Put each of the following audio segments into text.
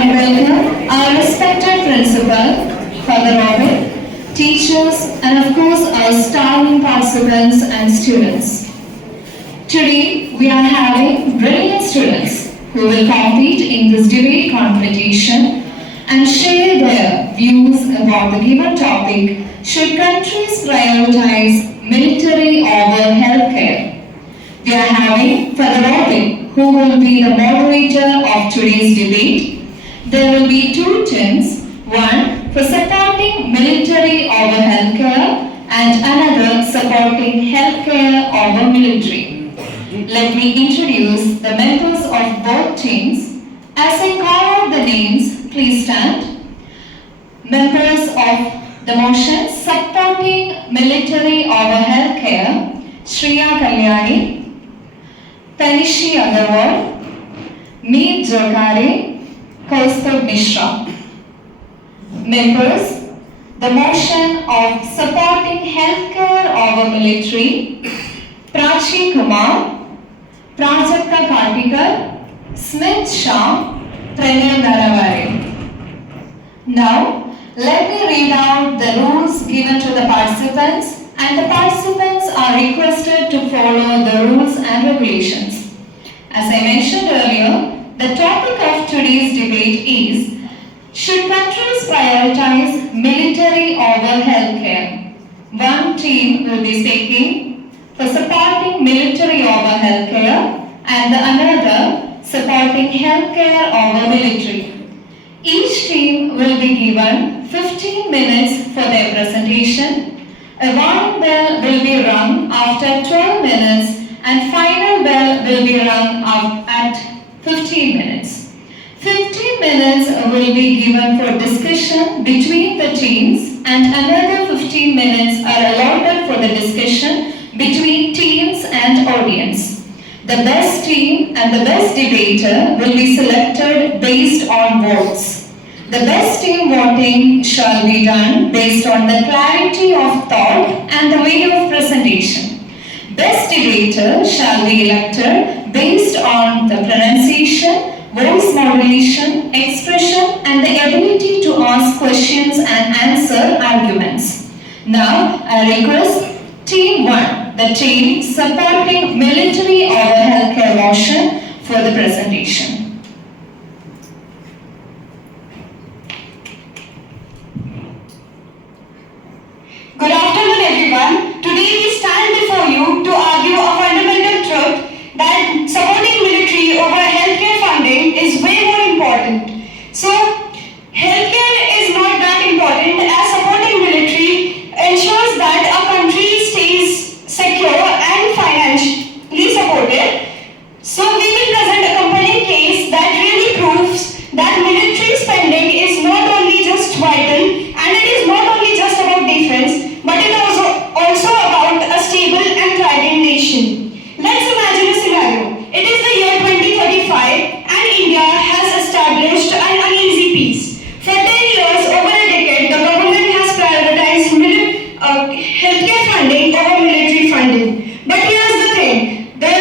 and welcome our respected principal, Father Robin, teachers, and of course our starring participants and students. Today we are having brilliant students who will compete in this debate competition and share their views about the given topic: should countries prioritize military over healthcare? We are having Father Robin, who will be the moderator of today's debate. There will be two teams, one for supporting military over healthcare and another supporting healthcare over military. Let me introduce the members of both teams. As I call out the names, please stand. Members of the motion supporting military over healthcare: Shreya Kalyani, Tanishi Agarwal, Meet Jorkare, Kaustubh Mishra. Members, the motion of supporting healthcare over military: Prachi Kumar, Prajakta Kartikar, Smith Shah, Pranay Naravare. Now, let me read out the rules given to the participants, and the participants are requested to follow the rules and regulations. As I mentioned earlier, the topic of today's debate is: should countries prioritize military over healthcare? One team will be speaking for supporting military over healthcare and the another supporting healthcare over military. Each team will be given 15 minutes for their presentation. A warning bell will be rung after 12 minutes and final bell will be rung at 15 minutes. 15 minutes will be given for discussion between the teams and another 15 minutes are allotted for the discussion between teams and audience. The best team and the best debater will be selected based on votes. The best team voting shall be done based on the clarity of thought and the way of presentation. Best debater shall be elected based on the pronunciation, voice modulation, expression, and the ability to ask questions and answer arguments. Now, I request Team 1, the team supporting military over healthcare motion, for the presentation. Good afternoon, everyone. Today we stand before you to argue a fundamental truth that supporting military over healthcare funding is way more important. So, healthcare is not that important as supporting military ensures that a country stays secure and financially supported. So, we will present a compelling case that really proves that military spending is not only just vital and it is not only just about defense, but it is also about a stable and thriving nation. Let's imagine a scenario. It is the year 2035 and India has established an uneasy peace. For 10 years, over a decade, the government has prioritized healthcare funding over military funding. But here's the thing, the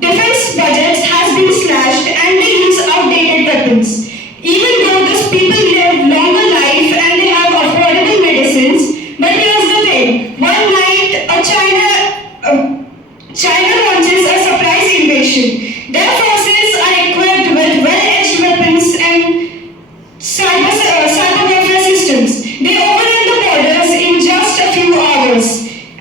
defense budgets has been slashed and they use outdated weapons. Even though these people live longer life and they have affordable medicines, but here's the thing, one night China launches a surprise invasion. Their forces are equipped with well-edged weapons and cyber warfare systems. They overrun the borders in just a few hours.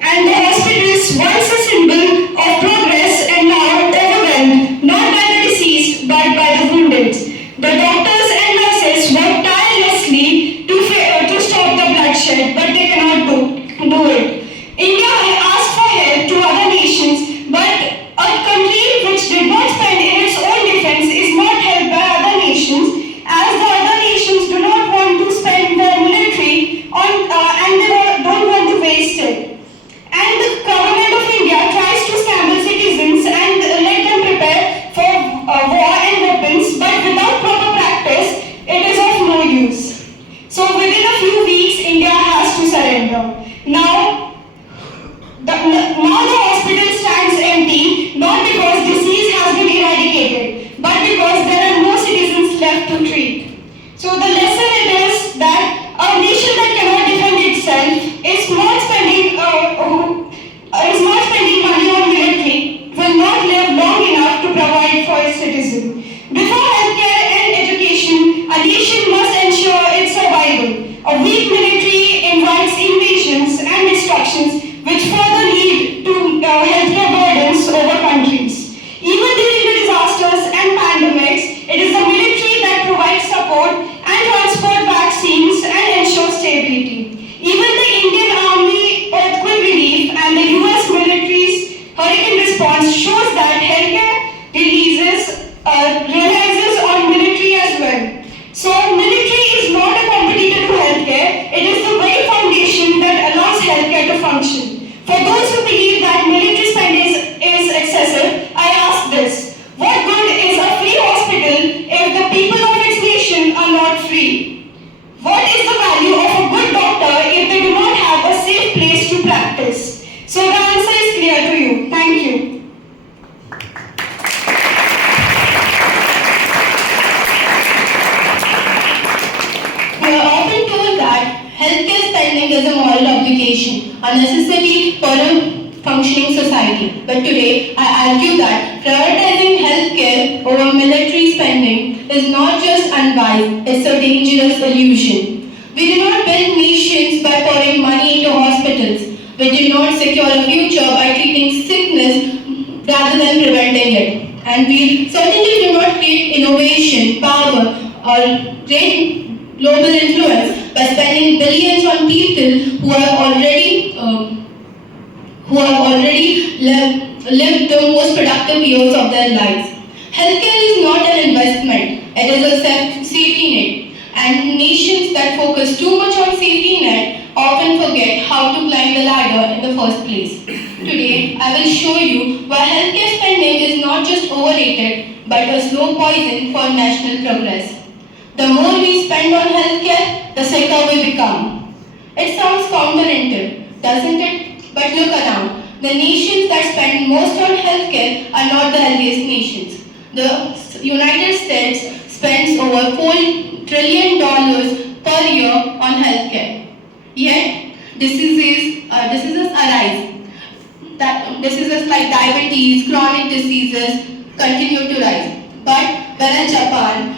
And the hospitals, once a symbol of progress, and now overwhelmed, not by the deceased, but by the wounded. The doctors and nurses work tirelessly to stop the bloodshed, but they cannot do it. India asked for help to other nations, but a country which did not spend in its own defense is not helped by other nations, as the other nations do not want to spend their military on and they don't want to waste it. And the government of India tries to scramble citizens and let them prepare for war and weapons, but without proper practice, it is of no use. So within a few weeks, India has to surrender. Now the hospital stands empty, not because disease has been eradicated, but because there are no citizens left to treat. So the lesson it is that a nation that cannot defend itself is not spending money on military, will not live long enough to provide for its citizens. Before healthcare and education, a nation must ensure its survival. A weak military invites invasions and destructions which further lead to healthcare burdens over countries. Even during the disasters and pandemics, it is the military that provides support and transport vaccines and ensures stability. Even the Indian Army earthquake relief and the US military's hurricane response shows that healthcare realizes on military as well. So military is not a competitor to healthcare, it is the very foundation that allows healthcare to function. For those who believe that military spending is excessive, I ask this: what good is a free hospital if the people of its nation are not free? What is the value of a good doctor if they do not have a safe place to practice? So the answer is clear to you. Thank you. We are often told that healthcare spending is a moral obligation, a necessity for a functioning society. But today, I argue that prioritizing healthcare over military spending is not just unwise, it's a dangerous illusion. We do not build nations by pouring money into hospitals. We do not secure a future by treating sickness rather than preventing it. And we certainly do not create innovation, power, or great global influence by spending billions on people who have already lived the most productive years of their lives. Healthcare is not an investment; it is a safety net. And nations that focus too much on safety net often forget how to climb the ladder in the first place. Today, I will show you why healthcare spending is not just overrated, but a slow poison for national progress. The more we spend on healthcare, the sicker we become. It sounds counterintuitive, doesn't it? But look around. The nations that spend most on healthcare are not the healthiest nations. The United States spends over $4 trillion per year on healthcare. Yet, diseases arise. Diseases like diabetes, chronic diseases continue to rise. But whereas Japan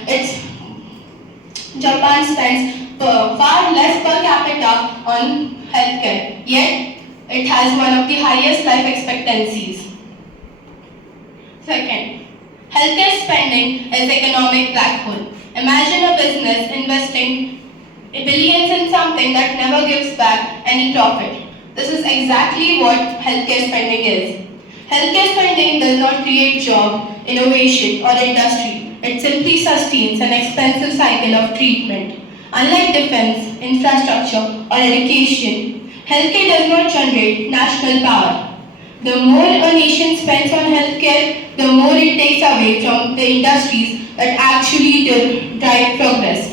spends far less per capita on healthcare, yet it has one of the highest life expectancies. Second, healthcare spending is economic black hole. Imagine a business investing billions in something that never gives back any profit. This is exactly what healthcare spending is. Healthcare spending does not create job, innovation, or industry. It simply sustains an expensive cycle of treatment. Unlike defense, infrastructure, or education, healthcare does not generate national power. The more a nation spends on healthcare, the more it takes away from the industries that actually drive progress.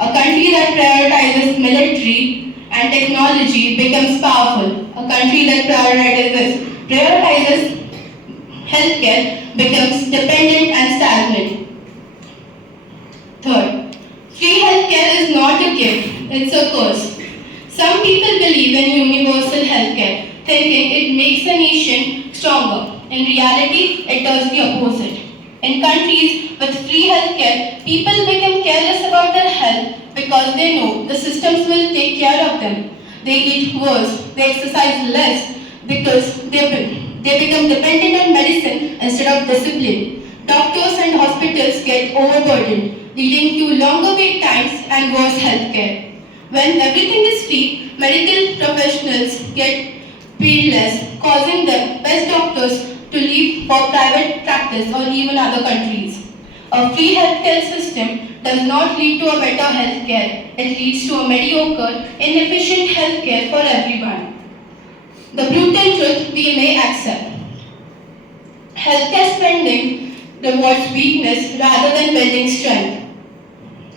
A country that prioritizes military and technology becomes powerful. A country that prioritizes healthcare becomes dependent and stagnant. Third, free healthcare is not a gift, it's a curse. Some people believe in universal healthcare, thinking it makes a nation stronger. In reality, it does the opposite. In countries with free healthcare, people become careless about their health because they know the systems will take care of them. They eat worse, they exercise less because they become dependent on medicine instead of discipline. Doctors and hospitals get overburdened, leading to longer wait times and worse healthcare. When everything is free, medical professionals get paid less, causing the best doctors to leave for private practice or even other countries. A free healthcare system does not lead to a better healthcare, it leads to a mediocre, inefficient healthcare for everyone. The brutal truth we may accept. Healthcare spending rewards weakness rather than building strength.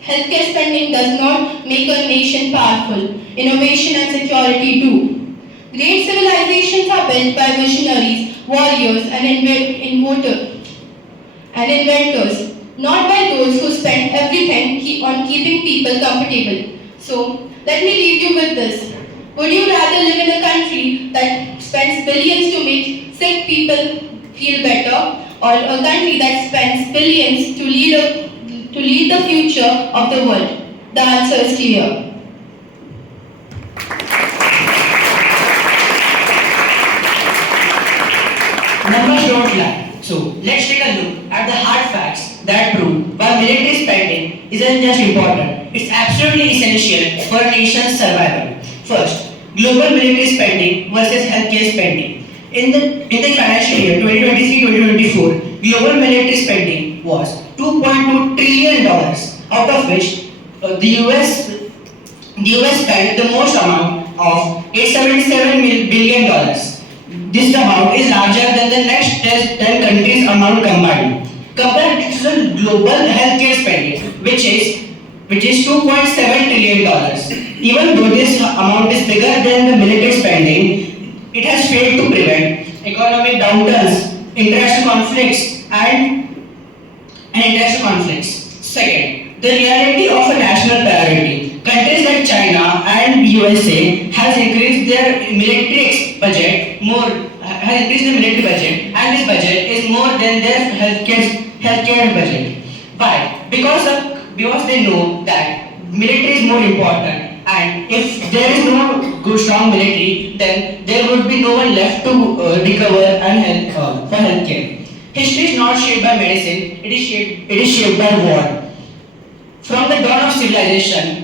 Healthcare spending does not make a nation powerful. Innovation and security do. Great civilizations are built by visionaries, warriors, and inventors, not by those who spend everything on keeping people people comfortable. So, let me leave you with this. Would you rather live in a country that spends billions to make sick people feel better, or a country that spends billions to lead the future of the world? The answer is clear. Numbers don't lie. So let's take a look at the hard facts that prove why military spending isn't just important, it's absolutely essential for a nation's survival. First, global military spending versus healthcare spending. In the financial year 2023-2024, global military spending was $2.2 trillion, out of which the US spent the most amount of $877 billion. This amount is larger than the next 10 countries' amount combined. Compare it to the global healthcare spending, which is $2.7 trillion. Even though this amount is bigger than the military spending, it has failed to prevent economic downturns, international conflicts. Second, the reality of a national priority. Countries like China and USA has increased their military budget and this budget is more than their healthcare budget. Why? Because they know that military is more important, and if there is no good strong military, then there would be no one left to recover and help for healthcare. History is not shaped by medicine; it is shaped by war. From the dawn of civilization,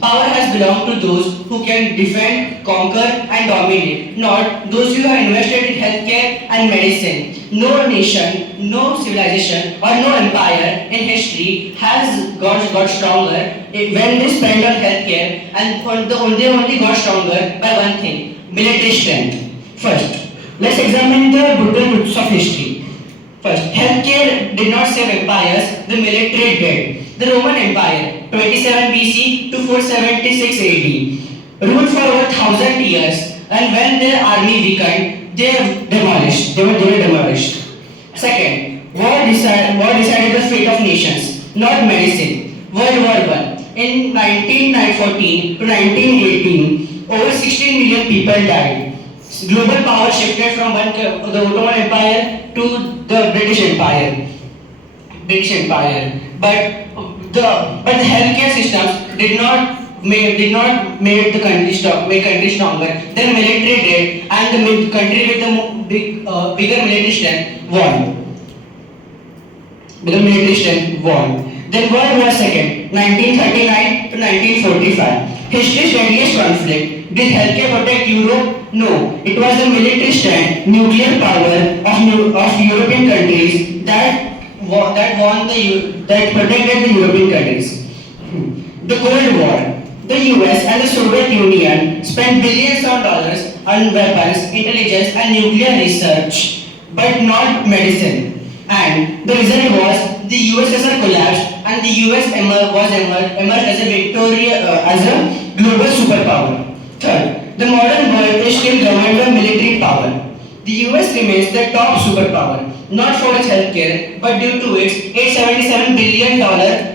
power has belonged to those who can defend, conquer, and dominate, not those who have invested in healthcare and medicine. No nation, no civilization, or no empire in history has got stronger when they spent on healthcare, and they only got stronger by one thing: military strength. First, let's examine the brutal roots of history. First, healthcare did not save empires; the military did. The Roman Empire, 27 BC to 476 AD, ruled for over 1,000 years, and when their army weakened, they were demolished. Second, war decided the fate of nations, not medicine. World War I. In 1914 to 1918, over 16 million people died. Global power shifted from the Ottoman Empire to the British Empire. But the healthcare systems did not make the country stronger. The military did, and the country with the bigger military strength won. Then World War II, 1939 to 1945. History's deadliest conflict. Did healthcare protect Europe? No. It was the military strength, nuclear power of European countries that protected the European countries. The Cold War. The US and the Soviet Union spent billions of dollars on weapons, intelligence, and nuclear research, but not medicine. And the result was the USSR collapsed, and the US emerged as a global superpower. Third, the modern world is still governed by military power. The US remains the top superpower, not for its healthcare, but due to its $877 billion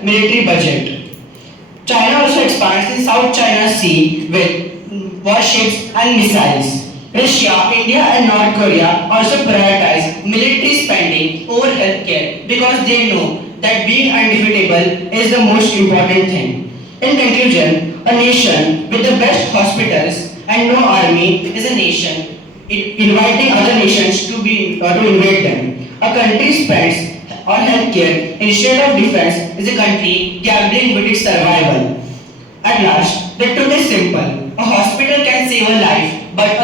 military budget. China also expands in South China Sea with warships and missiles. Russia, India, and North Korea also prioritize military spending over healthcare because they know that being undefeatable is the most important thing. In conclusion, a nation with the best hospitals and no army is a nation inviting other nations to invade them. A country spends on healthcare instead of defense is a country gambling with its survival. At last, the truth is simple. A hospital can save a life, but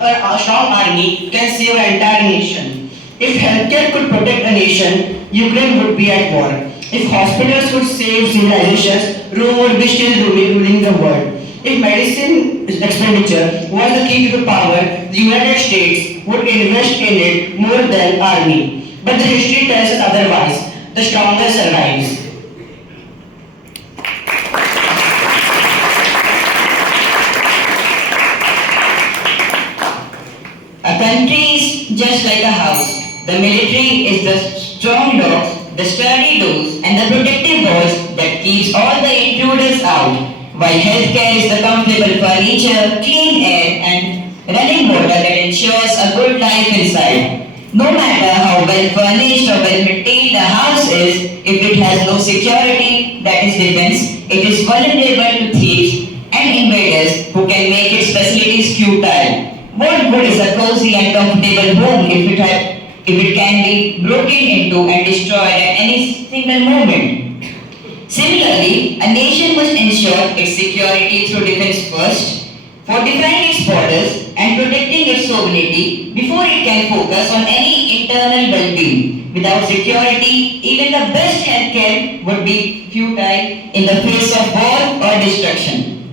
a strong army can save an entire nation. If healthcare could protect a nation, Ukraine would be at war. If hospitals could save civilizations, Rome would be still ruling the world. If medicine expenditure was the key to the power, the United States would invest in it more than army. But the history tells us otherwise. The stronger survives. A country is just like a house. The military is the strong locks, the sturdy doors, and the protective walls that keep keeps all the intruders out, while healthcare is the comfortable furniture, clean air, and running water that ensures a good life inside. No matter how well furnished or well maintained a house is, if it has no security, that is defense, it is vulnerable to thieves and invaders who can make its facilities futile. What good is a cozy and comfortable home if it can be broken into and destroyed at any single moment? Similarly, a nation must ensure its security through defense first, fortifying its borders and protecting its sovereignty before it can focus on any internal well-being. Without security, even the best healthcare would be futile in the face of war or destruction.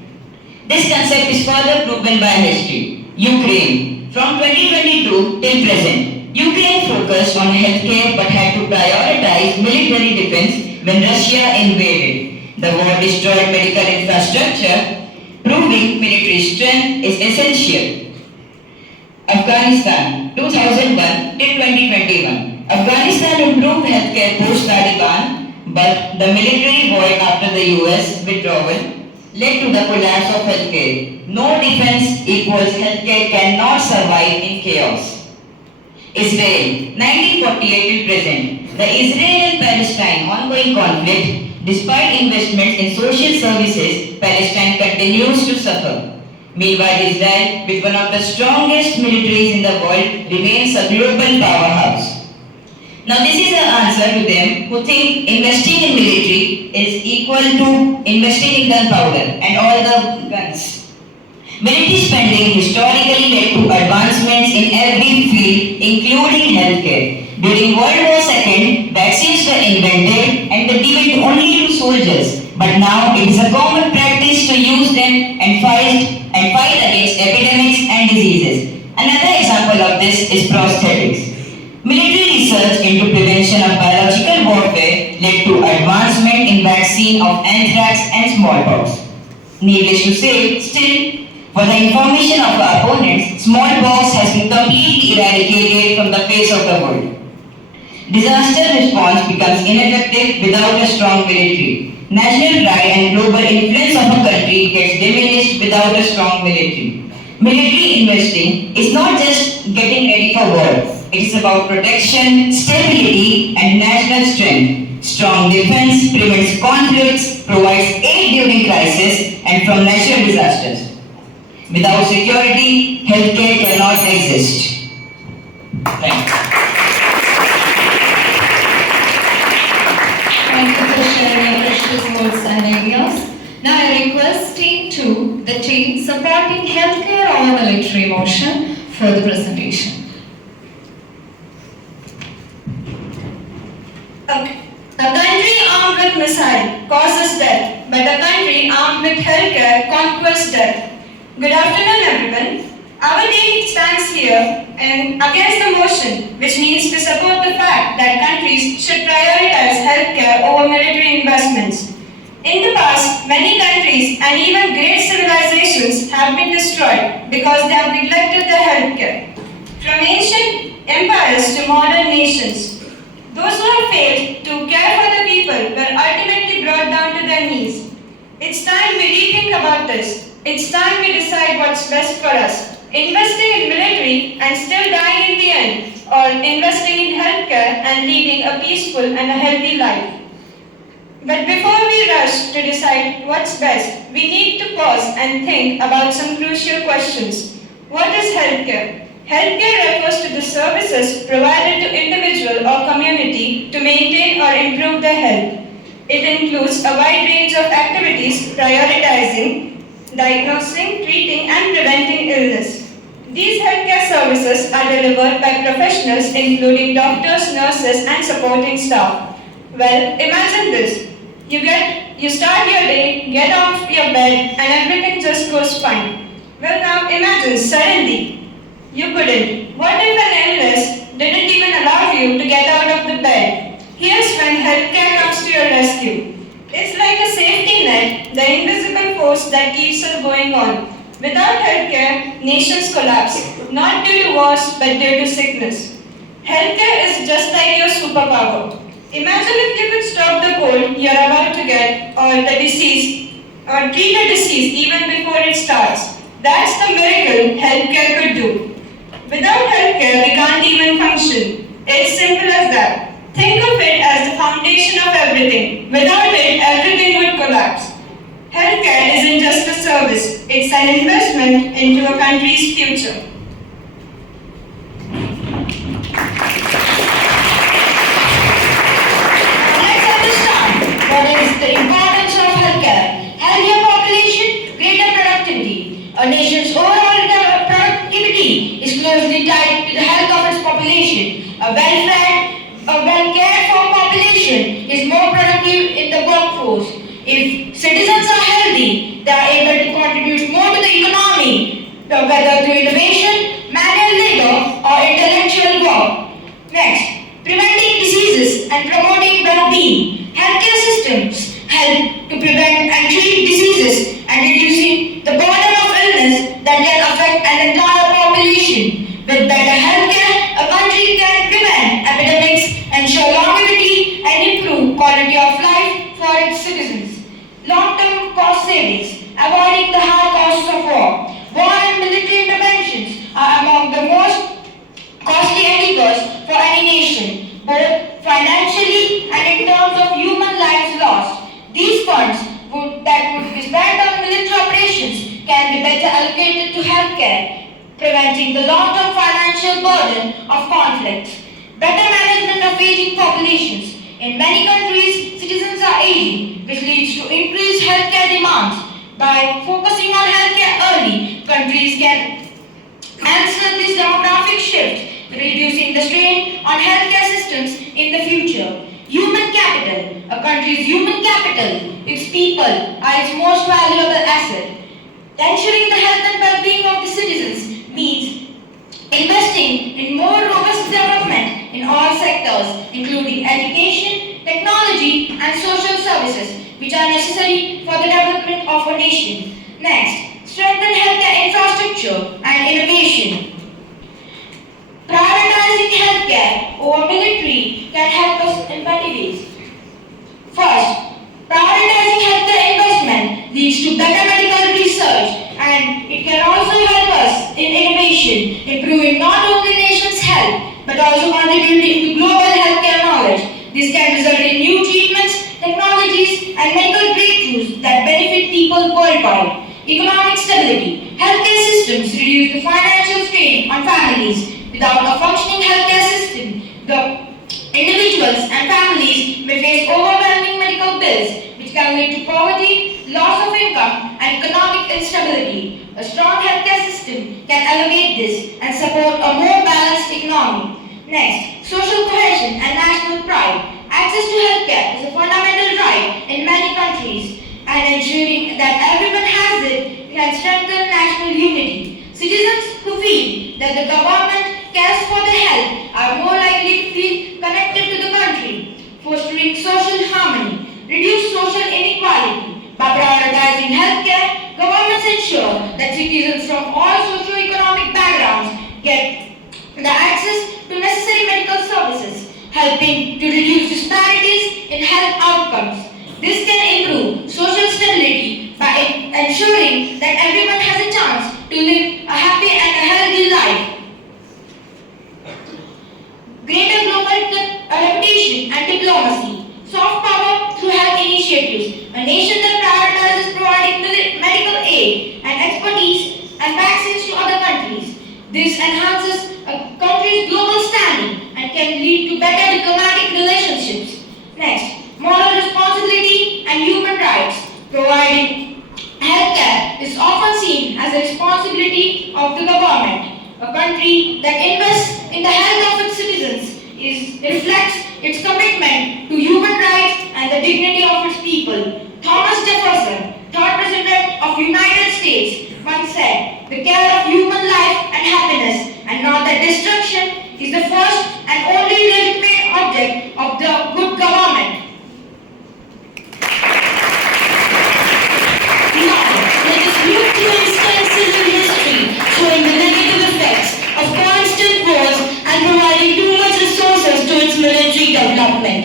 This concept is further proven by history. Ukraine. From 2022 till present, Ukraine focused on healthcare but had to prioritize military defense when Russia invaded. The war destroyed medical infrastructure, proving military strength is essential. Afghanistan, 2001 till 2021. Afghanistan improved healthcare post-Taliban, but the military void after the US withdrawal led to the collapse of healthcare. No defense equals healthcare cannot survive in chaos. Israel, 1948 till present. The Israel and Palestine ongoing conflict, despite investments in social services, Palestine continues to suffer. Meanwhile, Israel, with one of the strongest militaries in the world, remains a global powerhouse. Now this is an answer to them who think investing in military is equal to investing in gunpowder and all the guns. Military spending historically led to advancements in every field, including healthcare. During World War II, vaccines were invented and were given only to soldiers. But now it is a common practice to use them and fight against epidemics and diseases. Another example of this is prosthetics. Military research into prevention of biological warfare led to advancement in vaccine of anthrax and smallpox. Needless to say, still, for the information of our opponents, smallpox has been completely eradicated from the face of the world. Disaster response becomes ineffective without a strong military. National pride and global influence of a country gets diminished without a strong military. Military investing is not just getting ready for war. It is about protection, stability, and national strength. Strong defense prevents conflicts, provides aid during crisis and from natural disasters. Without security, healthcare cannot exist. Thank you. Thank you for sharing your precious words and ideas. Now I request team 2, the team supporting healthcare or military motion, for the presentation. A country armed with missile causes death, but a country armed with healthcare conquers death. Good afternoon, everyone. Our team stands here and against the motion, which means to support the fact that countries should prioritize healthcare over military investments. In the past, many countries and even great civilizations have been destroyed because they have neglected their healthcare. From ancient empires to modern nations, those who have failed to care for the people were ultimately brought down to their knees. It's time we rethink about this. It's time we decide what's best for us. Investing in military and still dying in the end, or investing in healthcare and leading a peaceful and a healthy life. But before we rush to decide what's best, we need to pause and think about some crucial questions. What is healthcare? Healthcare refers to the services provided to individual or community to maintain or improve their health. It includes a wide range of activities prioritizing, diagnosing, treating, and preventing illness. These healthcare services are delivered by professionals including doctors, nurses, and supporting staff. Well, imagine this. You start your day, get off your bed, and everything just goes fine. Well, now imagine suddenly you couldn't. What if an illness didn't even allow you to get out of the bed? Here's when healthcare comes to your rescue. It's like a safety net, the invisible force that keeps us going on. Without healthcare, nations collapse, not due to wars, but due to sickness. Healthcare is just like your superpower. Imagine if you could stop the cold you're about to get or the disease or treat a disease even before it starts. That's the miracle healthcare could do. Without healthcare, we can't even function. It's simple as that. Think of it as the foundation of everything. Without it, everything would collapse. Healthcare isn't just a service, it's an investment into a country's future. Let's understand what is the importance of healthcare. Healthier population, greater productivity. A nation's overall productivity is closely tied to the health of its population. A well-cared for population is more productive in the workforce. If citizens are healthy, they are able to contribute more to the economy, whether through innovation, manual labor, or intellectual work. Next, preventing diseases and promoting well-being. Healthcare systems help to prevent and treat diseases and reducing the burden of illness that can affect an entire population. With better healthcare, a country can prevent epidemics, ensure longevity, and improve quality of life for its citizens. Long-term cost savings, avoiding the high costs of war. War and military interventions are among the most costly endeavors for any nation, both financially and in terms of human lives lost. These funds that would be spent on military operations can be better allocated to healthcare, preventing the long-term financial burden of conflicts. Better management of aging populations. In many countries, citizens are aging, which leads to increased healthcare demands. By focusing on healthcare early, countries can answer this demographic shift, reducing the strain on healthcare systems in the future. Human capital. A country's human capital, its people, are its most valuable asset. Ensuring the health and well-being of the citizens means investing in more robust development in all sectors, including education, technology, and social services, which are necessary for the development of a nation. Next, strengthen healthcare infrastructure and innovation. Prioritizing healthcare over military can help us in many ways. First, prioritizing healthcare investment leads to better medical research, and it can also help us in innovation, improving not only nation's health but also contributing to global healthcare knowledge. This can result in new treatments, technologies, and medical breakthroughs that benefit people worldwide. Economic stability. Healthcare systems reduce the financial strain on families. Without a functioning healthcare system, the individuals and families may face overwhelming medical bills, which can lead to poverty, loss of income, and economic instability. A strong healthcare system can alleviate this and support a more balanced economy. Next, social cohesion and national pride. Access to healthcare is a fundamental right in many countries, and ensuring that everyone has it can strengthen national unity. Citizens who feel that the government cares for their health are more likely to feel connected to the country. Fostering social harmony, reduce social inequality. By prioritizing healthcare, governments ensure that citizens from all socio-economic backgrounds get the access to necessary medical services, helping to reduce disparities in health outcomes. This can improve social stability by ensuring that everyone has a chance to live a happy and a healthy life. Greater global reputation and diplomacy. Soft power through health initiatives. A nation that prioritizes providing medical aid and expertise and vaccines to other countries. This enhances a country's global standing and can lead to better diplomatic relationships. Next, moral responsibility and human rights. Providing healthcare is often seen as a responsibility of the government. A country that invests in the health of its citizens reflects its commitment to human rights and the dignity of its people. Thomas Jefferson, third President of United States, once said, "The care of human life and happiness, and not their destruction, is the first and only legitimate object of the good government." Now, let us look to instances in history showing the negative effects of constant wars and providing too much resources to its military development.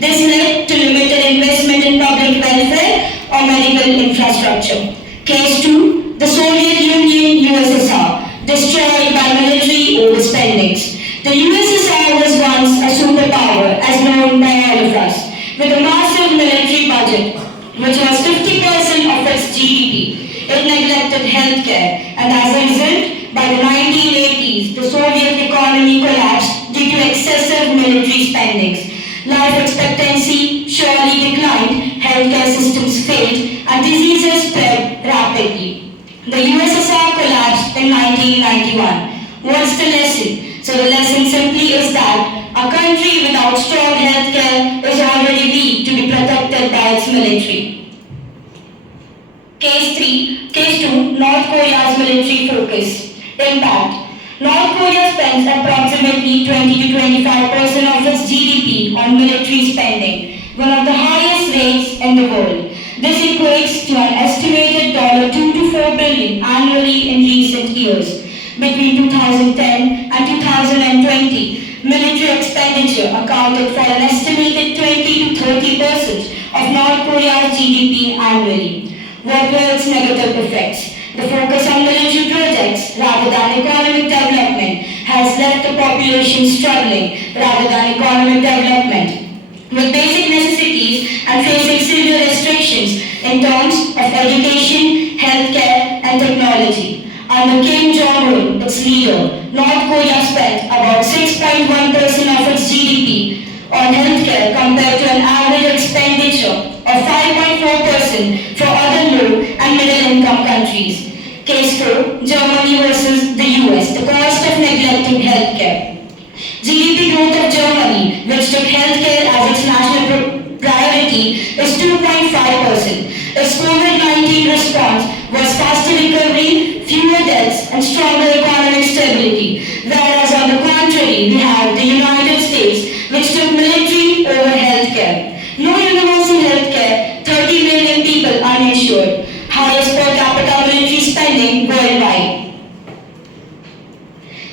This led to limited investment in public welfare or medical infrastructure. Case 2, the Soviet Union USSR, destroyed by military overspendings. The USSR was once a superpower, as known by all of us, with a massive military budget, which was 50% of its GDP. It neglected healthcare, and as a result, by the 1980s, the Soviet economy collapsed due to excessive military spendings. Life expectancy surely declined, healthcare systems failed, and diseases spread rapidly. The USSR collapsed in 1991. What's the lesson? So the lesson simply is that a country without strong healthcare is already weak to be protected by its military. Case 2, North Korea's military focus. Impact. North Korea spends approximately 20 to 25% of its GDP on military spending, one of the highest rates in the world. This equates to an estimated $2 to $4 billion annually in recent years. Between 2010 and 2020, military expenditure accounted for an estimated 20 to 30% of North Korea's GDP annually. What were its negative effects? The focus on military projects rather than economic development has left the population struggling rather than economic development, with basic necessities and facing severe restrictions in terms of education, healthcare, and technology. Under Kim Jong-un, its leader, North Korea spent about 6.1% of its GDP on healthcare compared to an average expenditure of 5.4% for other low and middle-income countries. Case 4, Germany versus the US, the cost of neglecting healthcare. GDP growth of Germany, which took healthcare as its national priority, is 2.5%. Its COVID-19 response was faster recovery, fewer deaths, and stronger economic stability. Whereas on the contrary, we have the United States, which took military over healthcare. No universal healthcare, 30 million people uninsured. Highest per capita military spending worldwide.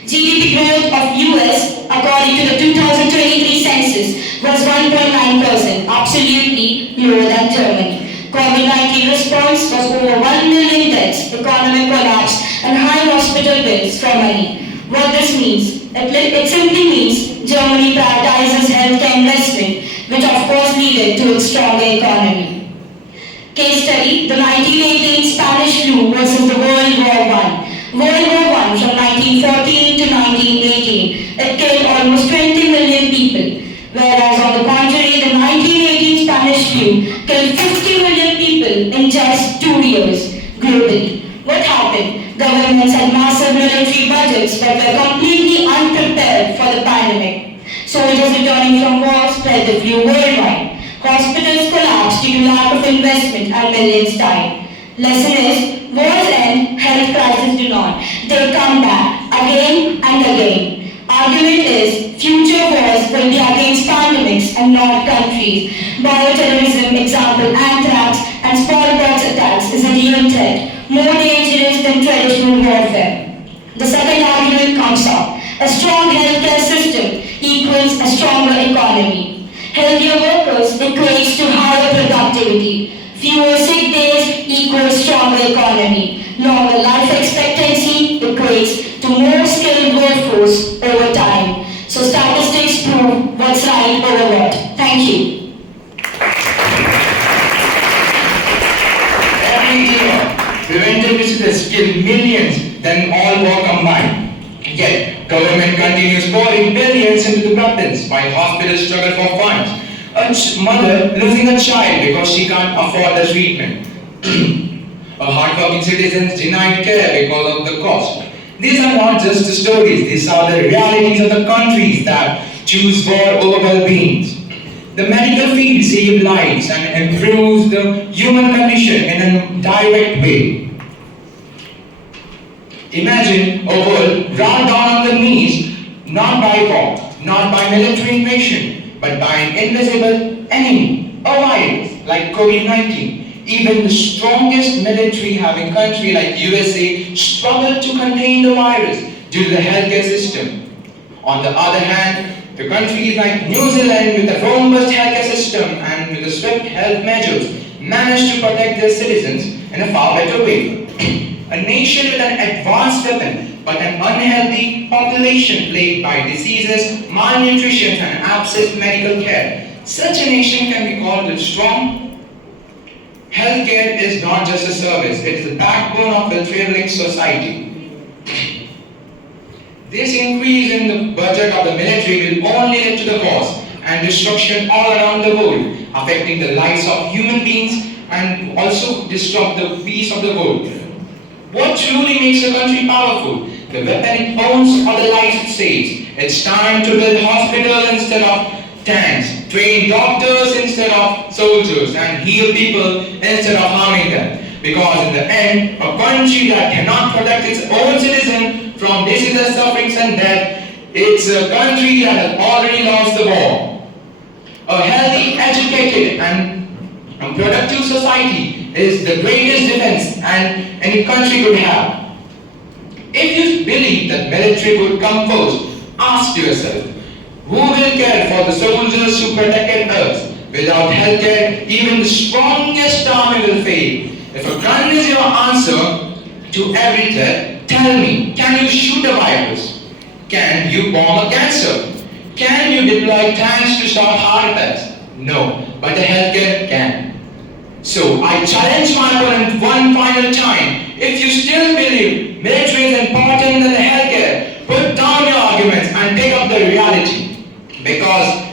GDP growth of US, according to the 2023 census, was 1.9%, absolutely lower than Germany. COVID-19 response was over 1 million deaths, economic collapse, and high hospital bills for many. What this means? It simply means Germany prioritizes healthcare investment, which of course needed to its stronger economy. Case study, the 1918 Spanish flu versus the World War I. World War I from 1914 to 1918, it killed almost 20 million people. Whereas on the contrary, the 1918 Spanish flu killed 50 million people in just 2 years globally. What happened? Governments had massive military budgets but were completely unprepared for the pandemic. Soldiers returning from war spread the flu worldwide. Hospitals collapsed due to lack of investment and millions died. Lesson is, wars end, health crises do not. They come back again and again. Argument is, future wars will be against pandemics and not countries. Bioterrorism, example anthrax and smallpox attacks, is a real threat, more dangerous than traditional warfare. The second argument comes up. A strong healthcare system equals a stronger economy. Healthier workers equates to higher productivity. Fewer sick days equals stronger economy. Longer life expectancy equates to more skilled workforce over time. So statistics prove what's right over what. Thank you. Every year, preventive visitors kill millions than all war combined. Yet, government continues pouring billions into the buttons while hospitals struggle for funds. A mother losing a child because she can't afford the treatment. A hardworking citizens denied care because of the cost. These are not just the stories, these are the realities of the countries that choose war over well-being. The medical field saves lives and improves the human condition in a direct way. Imagine a world brought down on the knees, not by war, not by military invasion, but by an invisible enemy, a virus like COVID-19. Even the strongest military having country like USA struggled to contain the virus due to the healthcare system. On the other hand, The country like New Zealand with a robust healthcare system and with the swift health measures managed to protect their citizens in a far better way. A nation with an advanced weapon but an unhealthy population plagued by diseases, malnutrition and absent medical care. Such a nation can be called strong. Healthcare is not just a service, it is the backbone of a thriving society. This increase in the budget of the military will only lead to the wars and destruction all around the world, affecting the lives of human beings and also disrupt the peace of the world. What truly makes a country powerful? The weapon it owns or the lives it saves. It's time to build hospitals instead of tanks, train doctors instead of soldiers, and heal people instead of harming them. Because in the end, a country that cannot protect its own citizens from diseases, sufferings and death, it's a country that has already lost the war. A healthy, educated and productive society is the greatest defense any country could have. If you believe that military would come first, ask yourself, who will care for the soldiers who protected us? Without healthcare, even the strongest army will fail. If a gun is your answer to every threat, tell me, can you shoot a virus? Can you bomb a cancer? Can you deploy tanks to stop heart attacks? No, but the healthcare can. So I challenge my opponent one final time. If you still believe military is important than the healthcare, put down your arguments and take up the reality. Because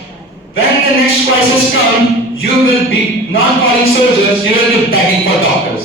when the next crisis comes, you will be not calling soldiers, you will be begging for doctors.